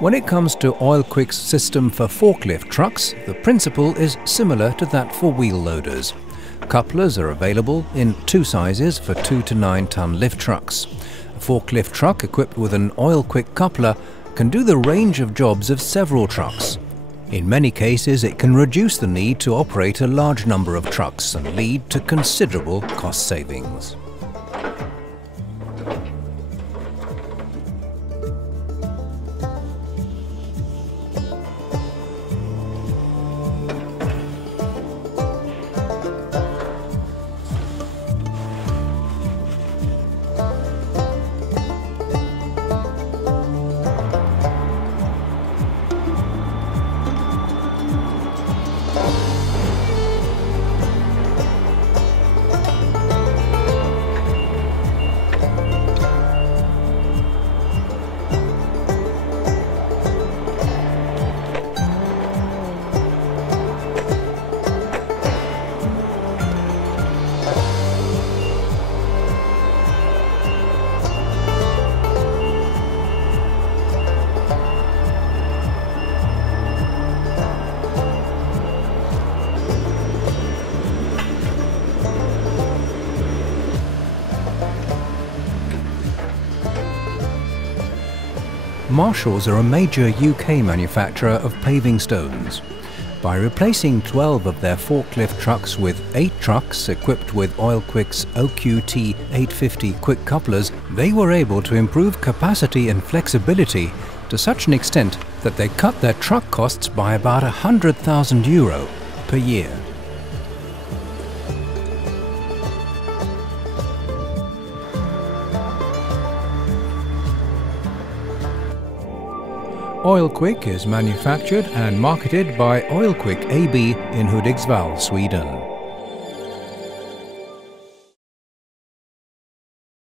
When it comes to OilQuick's system for forklift trucks, the principle is similar to that for wheel loaders. Couplers are available in two sizes for 2 to 9 ton lift trucks. A forklift truck equipped with an OilQuick coupler can do the range of jobs of several trucks. In many cases, it can reduce the need to operate a large number of trucks and lead to considerable cost savings. Marshalls are a major UK manufacturer of paving stones. By replacing 12 of their forklift trucks with 8 trucks equipped with OilQuick's OQT 850 quick couplers, they were able to improve capacity and flexibility to such an extent that they cut their truck costs by about €100,000 per year. OilQuick is manufactured and marketed by OilQuick AB in Hudiksvall, Sweden.